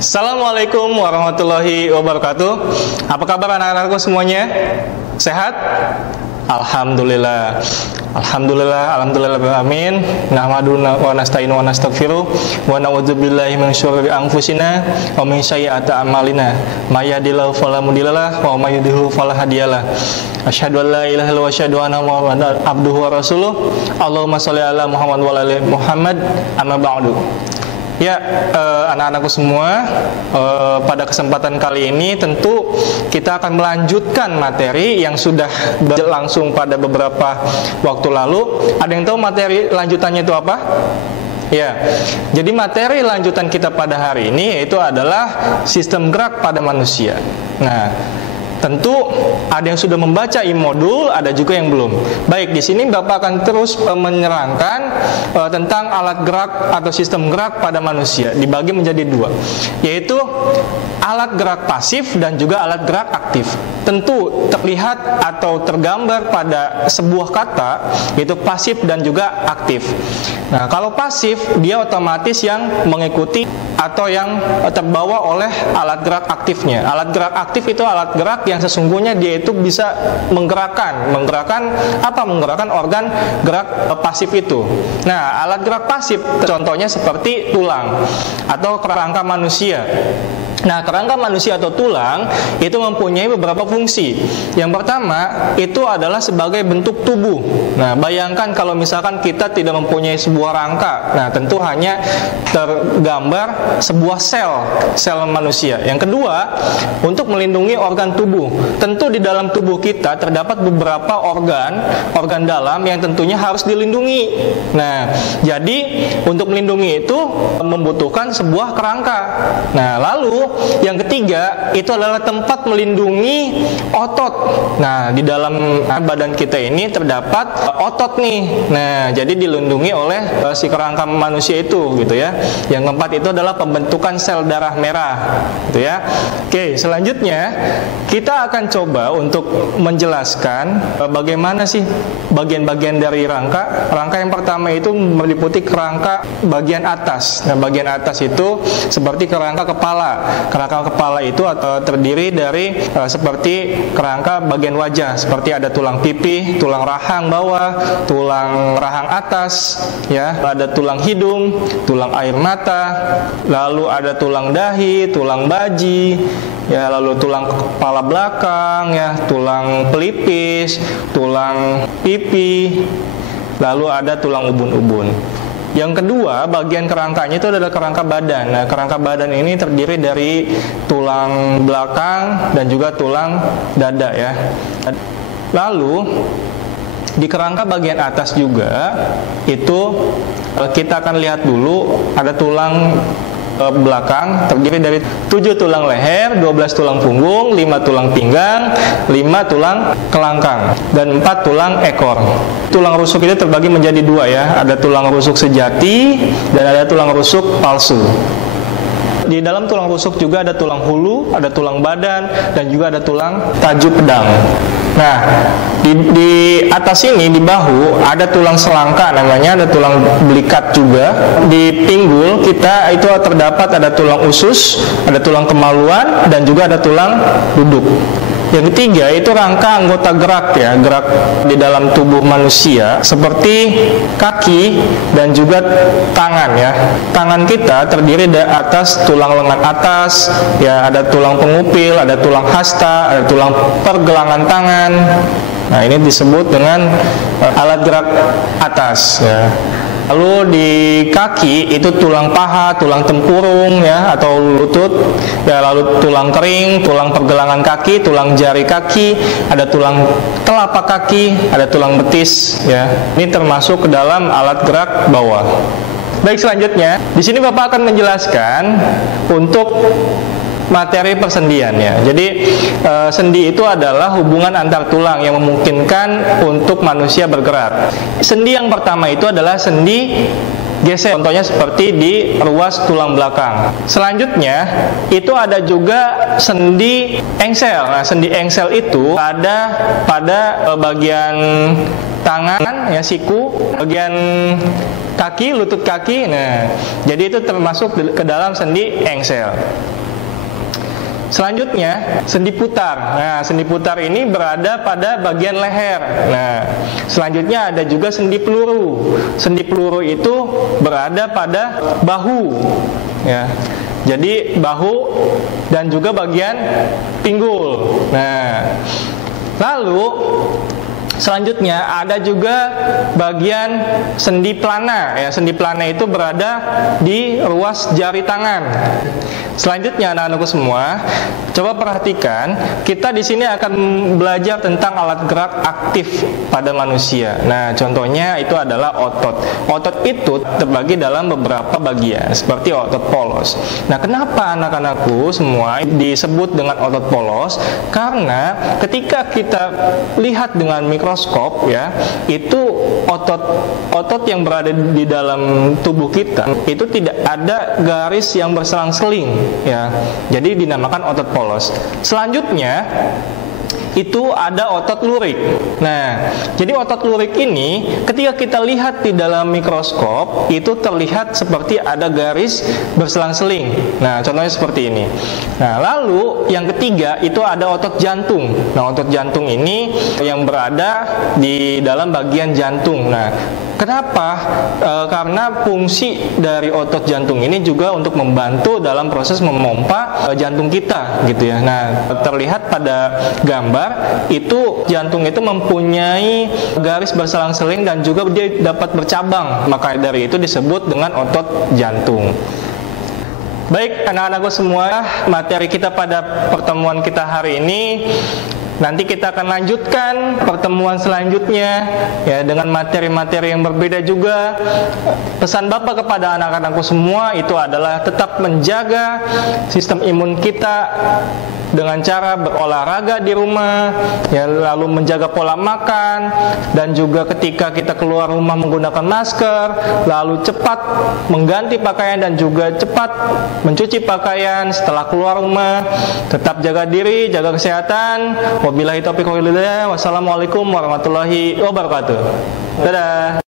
Assalamualaikum warahmatullahi wabarakatuh. Apa kabar anak-anakku semuanya? Sehat? Alhamdulillah. Alhamdulillah, amin. Nahmaduna wa nasta'inu wa nastaghfiruh wa na'udzubillahi min syururi anfusina wa min sayyiati a'malina. May yahdihillahu fala mudhillalah wa may yudhlil fala hadiyalah. Asyhadu an la ilaha illallah wa asyhadu anna Muhammadan abduhu wa rasuluh. Allahumma shalli ala Muhammad wa ala ali Muhammad. Amma ba'du. Ya, anak-anakku semua, pada kesempatan kali ini tentu kita akan melanjutkan materi yang sudah berlangsung pada beberapa waktu lalu. Ada yang tahu materi lanjutannya itu apa? Ya, jadi materi lanjutan kita pada hari ini yaitu adalah sistem gerak pada manusia. Nah, tentu ada yang sudah membaca e-modul, ada juga yang belum. Baik, di sini Bapak akan terus menerangkan tentang alat gerak atau sistem gerak pada manusia, dibagi menjadi dua, yaitu alat gerak pasif dan juga alat gerak aktif. Tentu terlihat atau tergambar pada sebuah kata, yaitu pasif dan juga aktif. Nah, kalau pasif, dia otomatis yang mengikuti atau yang terbawa oleh alat gerak aktifnya. Alat gerak aktif itu alat gerak yang sesungguhnya dia itu bisa menggerakkan apa? Menggerakkan organ gerak pasif itu. Nah, alat gerak pasif contohnya seperti tulang atau kerangka manusia. Nah, kerangka manusia atau tulang itu mempunyai beberapa fungsi. Yang pertama, itu adalah sebagai bentuk tubuh. Nah, bayangkan kalau misalkan kita tidak mempunyai sebuah rangka. Nah, tentu hanya tergambar sebuah sel manusia. Yang kedua, untuk melindungi organ tubuh. Tentu di dalam tubuh kita terdapat beberapa organ dalam yang tentunya harus dilindungi. Nah, jadi untuk melindungi itu membutuhkan sebuah kerangka. Nah, lalu yang ketiga itu adalah tempat melindungi otot. Nah, di dalam badan kita ini terdapat otot nih. Nah, jadi dilindungi oleh si kerangka manusia itu gitu ya. Yang keempat itu adalah pembentukan sel darah merah gitu ya. Oke, selanjutnya kita akan coba untuk menjelaskan bagaimana sih bagian-bagian dari rangka. Rangka yang pertama itu meliputi kerangka bagian atas. Nah, bagian atas itu seperti kerangka kepala. Kerangka kepala itu terdiri dari seperti kerangka bagian wajah, seperti ada tulang pipih, tulang rahang bawah, tulang rahang atas, ya, ada tulang hidung, tulang air mata, lalu ada tulang dahi, tulang baji, ya, lalu tulang kepala belakang, ya, tulang pelipis, tulang pipi, lalu ada tulang ubun-ubun. Yang kedua, bagian kerangkanya itu adalah kerangka badan. Nah, kerangka badan ini terdiri dari tulang belakang dan juga tulang dada, ya. Lalu di kerangka bagian atas juga itu kita akan lihat dulu ada tulang belakang terdiri dari 7 tulang leher, 12 tulang punggung, 5 tulang pinggang, 5 tulang kelangkang, dan 4 tulang ekor. Tulang rusuk itu terbagi menjadi 2, ya. Ada tulang rusuk sejati dan ada tulang rusuk palsu. Di dalam tulang rusuk juga ada tulang hulu, ada tulang badan, dan juga ada tulang taju pedang. Nah, di atas ini, di bahu, ada tulang selangka namanya, ada tulang belikat juga. Di pinggul kita itu terdapat ada tulang usus, ada tulang kemaluan, dan juga ada tulang duduk. Yang ketiga itu rangka anggota gerak, ya, gerak di dalam tubuh manusia seperti kaki dan juga tangan, ya. Tangan kita terdiri dari atas tulang lengan atas, ya, ada tulang pengupil, ada tulang hasta, ada tulang pergelangan tangan. Nah, ini disebut dengan alat gerak atas, ya. Lalu di kaki itu tulang paha, tulang tempurung, ya, atau lutut, ya, lalu tulang kering, tulang pergelangan kaki, tulang jari kaki, ada tulang telapak kaki, ada tulang betis, ya. Ini termasuk ke dalam alat gerak bawah. Baik, selanjutnya di sini Bapak akan menjelaskan untuk materi persendiannya. Jadi sendi itu adalah hubungan antar tulang yang memungkinkan untuk manusia bergerak. Sendi yang pertama itu adalah sendi geser, contohnya seperti di ruas tulang belakang. Selanjutnya itu ada juga sendi engsel. Nah, sendi engsel itu ada pada bagian tangan, ya, siku, bagian kaki, lutut kaki. Nah, jadi itu termasuk ke dalam sendi engsel. Selanjutnya, sendi putar. Nah, sendi putar ini berada pada bagian leher. Nah, selanjutnya ada juga sendi peluru. Sendi peluru itu berada pada bahu. Ya. Jadi bahu dan juga bagian pinggul. Nah, lalu selanjutnya ada juga bagian sendi plana. Ya, sendi plana itu berada di ruas jari tangan. Selanjutnya anak-anakku semua, coba perhatikan, kita di sini akan belajar tentang alat gerak aktif pada manusia. Nah, contohnya itu adalah otot. Otot itu terbagi dalam beberapa bagian, seperti otot polos. Nah, kenapa anak-anakku semua disebut dengan otot polos? Karena ketika kita lihat dengan mikroskop, ya, itu otot yang berada di dalam tubuh kita itu tidak ada garis yang berselang-seling. Ya, jadi dinamakan otot polos. Selanjutnya itu ada otot lurik. Nah, jadi otot lurik ini ketika kita lihat di dalam mikroskop itu terlihat seperti ada garis berselang-seling. Nah, contohnya seperti ini. Nah, lalu yang ketiga itu ada otot jantung. Nah, otot jantung ini yang berada di dalam bagian jantung. Nah, kenapa? Karena fungsi dari otot jantung ini juga untuk membantu dalam proses memompa jantung kita, gitu ya. Nah, terlihat pada gambar itu jantung itu mempunyai garis berselang-seling dan juga dia dapat bercabang. Maka dari itu disebut dengan otot jantung. Baik, anak-anakku semua, materi kita pada pertemuan kita hari ini, nanti kita akan lanjutkan pertemuan selanjutnya ya dengan materi-materi yang berbeda juga. Pesan Bapak kepada anak-anakku semua itu adalah tetap menjaga sistem imun kita dengan cara berolahraga di rumah, ya, lalu menjaga pola makan, dan juga ketika kita keluar rumah menggunakan masker, lalu cepat mengganti pakaian dan juga cepat mencuci pakaian setelah keluar rumah. Tetap jaga diri, jaga kesehatan. Wabillahi taufiq wal hidayah. Wassalamualaikum warahmatullahi wabarakatuh. Dadah.